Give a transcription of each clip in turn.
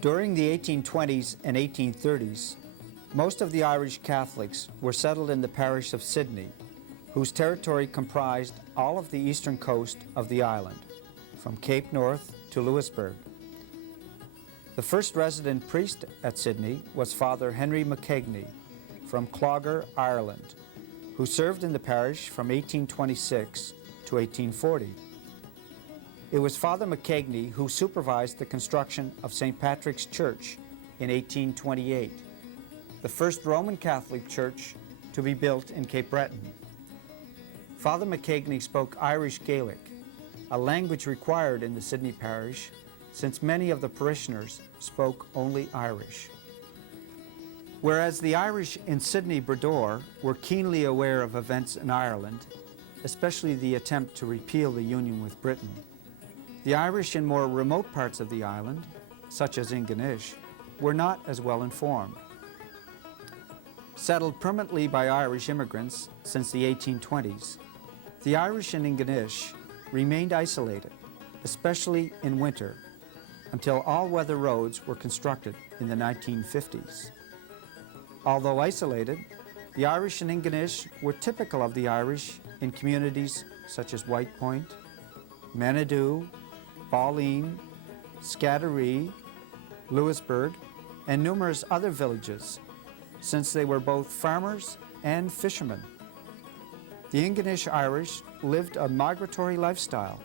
During the 1820s and 1830s, most of the Irish Catholics were settled in the parish of Sydney, whose territory comprised all of the eastern coast of the island, from Cape North to Louisburg. The first resident priest at Sydney was Father Henry McKegney from Clogher, Ireland, who served in the parish from 1826 to 1840. It was Father McKegney who supervised the construction of St. Patrick's Church in 1828, the first Roman Catholic church to be built in Cape Breton. Father McKegney spoke Irish Gaelic, a language required in the Sydney parish since many of the parishioners spoke only Irish. Whereas the Irish in Sydney Brador were keenly aware of events in Ireland, especially the attempt to repeal the union with Britain, the Irish in more remote parts of the island, such as Ingonish, were not as well informed. Settled permanently by Irish immigrants since the 1820s, the Irish in Ingonish remained isolated, especially in winter, until all-weather roads were constructed in the 1950s. Although isolated, the Irish in Ingonish were typical of the Irish in communities such as White Point, Manadoo, Balleen, Scattery, Louisburg, and numerous other villages, since they were both farmers and fishermen. The Ingonish Irish lived a migratory lifestyle,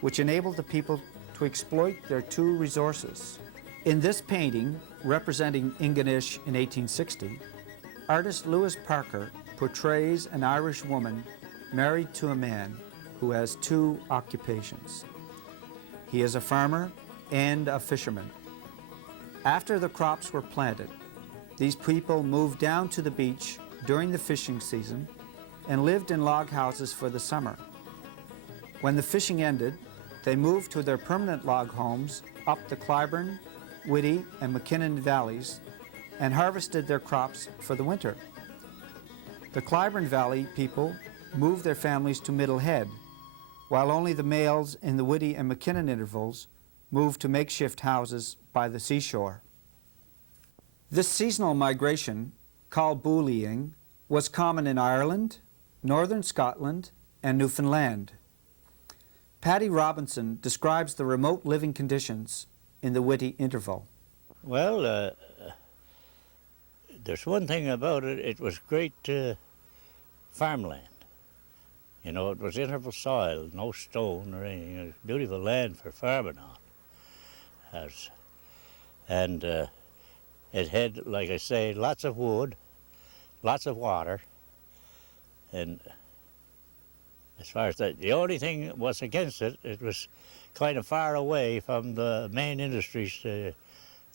which enabled the people to exploit their two resources. In this painting, representing Ingonish in 1860, artist Lewis Parker portrays an Irish woman married to a man who has two occupations. He is a farmer and a fisherman. After the crops were planted, these people moved down to the beach during the fishing season and lived in log houses for the summer. When the fishing ended, they moved to their permanent log homes up the Clybourne, Whitty, and McKinnon valleys and harvested their crops for the winter. The Clybourne Valley people moved their families to Middle Head, while only the males in the Whitty and McKinnon intervals moved to makeshift houses by the seashore. This seasonal migration, called boolieing, was common in Ireland, northern Scotland, and Newfoundland. Paddy Robinson describes the remote living conditions in the Whitty interval. Well, there's one thing about it, it was great farmland. You know, it was interval soil, no stone or anything. It was beautiful land for farming on. And it had, like I say, lots of wood, lots of water, and as far as that, the only thing was against it, it was kind of far away from the main industries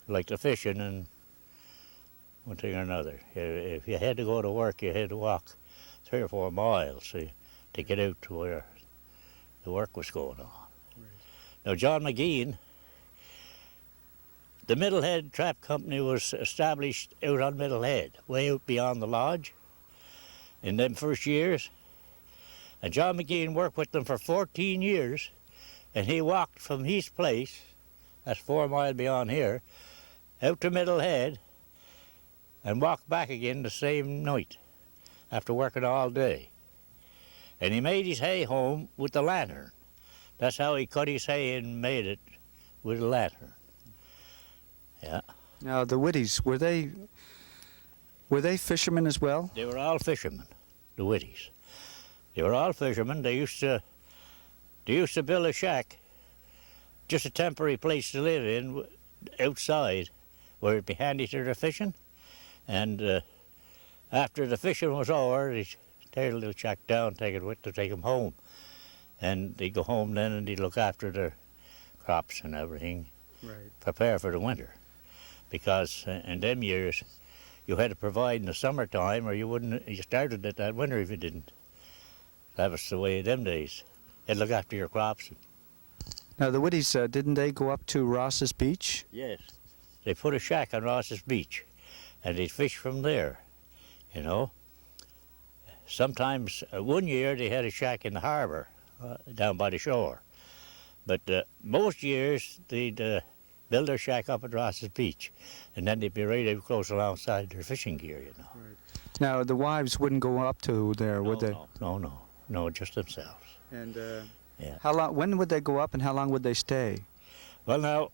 like the fishing and one thing or another. If you had to go to work, you had to walk 3 or 4 miles to get out to where the work was going on. Right. Now, John McGean, the Middlehead Trap Company was established out on Middlehead, way out beyond the lodge in them first years. And John McGean worked with them for 14 years, and he walked from his place, that's 4 miles beyond here, out to Middlehead, and walked back again the same night, after working all day. And he made his hay home with the lantern. That's how he cut his hay and made it, with a lantern. Yeah. Now, the Whitties, were they fishermen as well? They were all fishermen, the Whitties. They were all fishermen. They used to build a shack, just a temporary place to live in, outside, where it'd be handy to their fishing. And after the fishing was over, they'd tear the little shack down, take it with to take them home. And they'd go home then and they'd look after their crops and everything, right. Prepare for the winter. Because in them years, you had to provide in the summertime or you started it that winter if you didn't. That was the way of them days. You'd look after your crops. Now, the Whitties, didn't they go up to Ross's Beach? Yes. They put a shack on Ross's Beach, and they'd fish from there, you know. Sometimes, one year, they had a shack in the harbour, down by the shore. But most years, they'd build their shack up at Ross's Beach, and then they'd be right out close alongside their fishing gear, you know. Now, the wives wouldn't go up to there, would they? No, just themselves. And Yeah. how long? When would they go up, and how long would they stay? Well, now,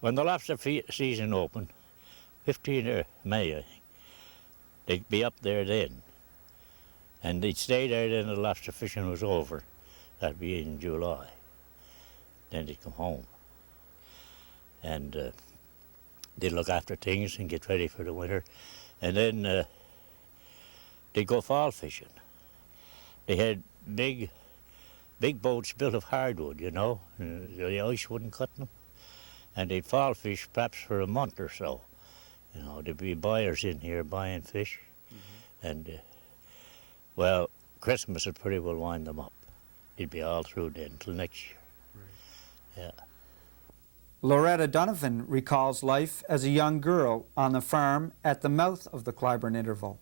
when the lobster season opened, 15th of May, I think, they'd be up there then. And they'd stay there then the lobster fishing was over. That'd be in July. Then they'd come home. And they'd look after things and get ready for the winter. And then they'd go fall fishing. They had big boats built of hardwood, you know. The ice wouldn't cut them. And they'd fall fish perhaps for a month or so. You know, there'd be buyers in here buying fish. And, well, Christmas would pretty well wind them up. It'd be all through then until next year. Yeah. Loretta Donovan recalls life as a young girl on the farm at the mouth of the Clybourne Interval.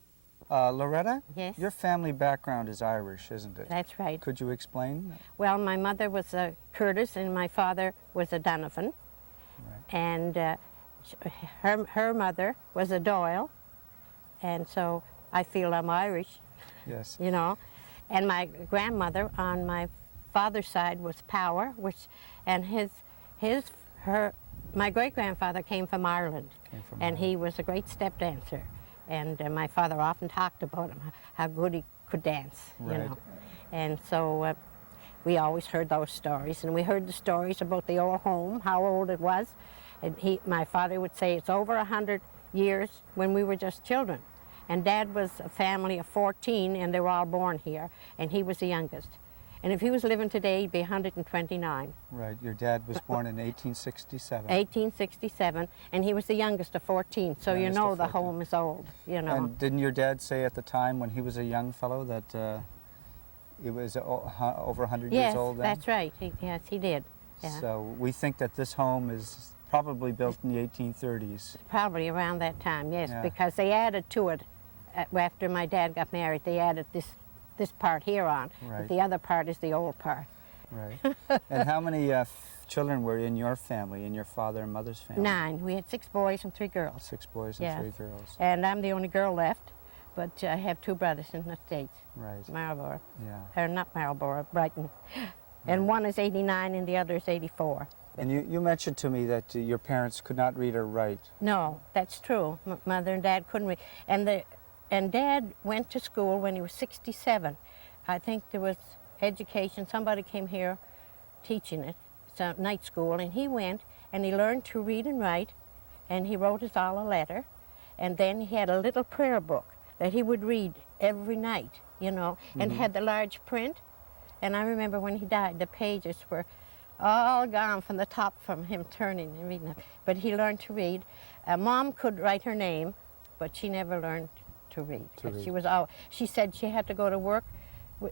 Loretta? Yes. Your family background is Irish, isn't it? That's right. Could you explain? Well, my mother was a Curtis and my father was a Donovan. Right. And her mother was a Doyle. And so I feel I'm Irish, Yes. you know. And my grandmother on my father's side was Power, and my great-grandfather came from Ireland. He was a great step dancer. And my father often talked about him, how good he could dance, you know. And so we always heard those stories. And we heard the stories about the old home, how old it was. And my father would say it's over 100 years when we were just children. And Dad was a family of 14, and they were all born here, and he was the youngest. And if he was living today, he'd be 129. Right. Your dad was born in 1867. 1867, and he was the youngest of 14, so you know the home is old, you know. And didn't your dad say at the time when he was a young fellow that it was over 100 years old then? Yes, that's right. Yes, he did. Yeah. So we think that this home is probably built in the 1830s. Probably around that time, yes, Yeah. because they added to it after my dad got married. They added this part here on. Right. But the other part is the old part. Right. And how many children were in your family, in your father and mother's family? 9. We had 6 boys and 3 girls. 6 boys and Yeah. 3 girls. And I'm the only girl left, but I have 2 brothers in the States. Right. Marlborough. Yeah. Or not Marlborough, Brighton. And one is 89 and the other is 84. And you mentioned to me that your parents could not read or write. No, that's true. Mother and Dad couldn't read. And Dad went to school when he was 67. I think there was education. Somebody came here teaching it. It's a night school. And he went and he learned to read and write. And he wrote us all a letter. And then he had a little prayer book that he would read every night, you know, and had the large print. And I remember when he died, the pages were all gone from the top from him turning and reading them. But he learned to read. Mom could write her name, but she never learned to read. She said she had to go to work,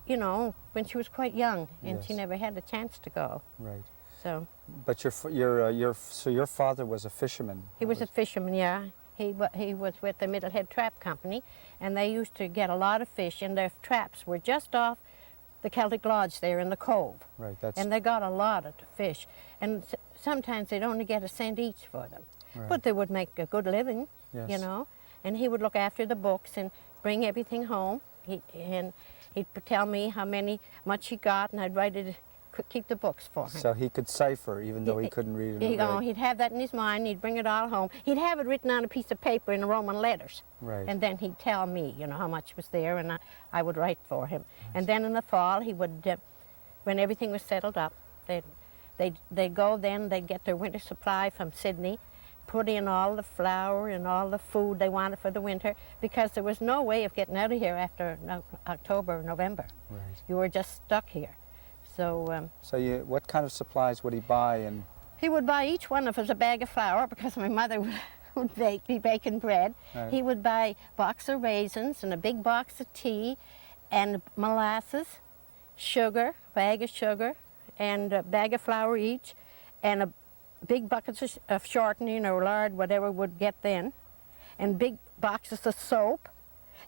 you know, when she was quite young, and she never had the chance to go. Right. So. But your father was a fisherman. He was a fisherman, yeah. He was with the Middlehead Trap Company, and they used to get a lot of fish, and their traps were just off the Celtic Lodge there in the cove. Right. And they got a lot of fish, and sometimes they'd only get a cent each for them. Right. But they would make a good living, you know. And he would look after the books and bring everything home. He'd tell me much he got, and I'd write it, keep the books for him. So he could cipher, even though he couldn't read and write. He'd have that in his mind. He'd bring it all home. He'd have it written on a piece of paper in Roman letters. Right. And then he'd tell me, you know, how much was there, and I would write for him. And then in the fall, he would, when everything was settled up, they'd go then, they'd get their winter supply from Sydney, put in all the flour and all the food they wanted for the winter, because there was no way of getting out of here after October or November. Right. You were just stuck here. So. What kind of supplies would he buy? And he would buy each one of us a bag of flour, because my mother would be baking bread. Right. He would buy a box of raisins and a big box of tea and molasses, sugar, bag of sugar, and a bag of flour each, and a big buckets of shortening or lard, whatever would get then, and big boxes of soap,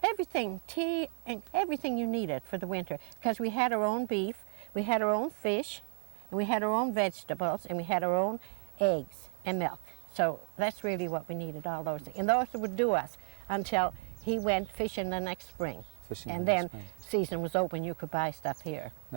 everything, tea, and everything you needed for the winter, because we had our own beef, we had our own fish, and we had our own vegetables, and we had our own eggs. and milk. So that's really what we needed, all those things. And those would do us until he went fishing the next spring. Fishing And the next then spring. season was open, you could buy stuff here.